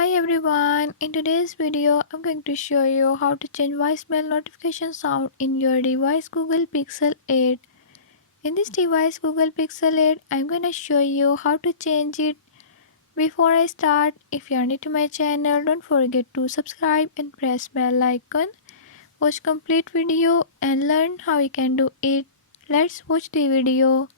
Hi everyone, in today's video I'm going to show you how to change voicemail notification sound in your device Google Pixel 8. In this device Google Pixel 8 I'm going to show you how to change it. Before I start, if you are new to my channel, don't forget to subscribe and press bell icon. Watch complete video and learn how you can do it. Let's watch the video.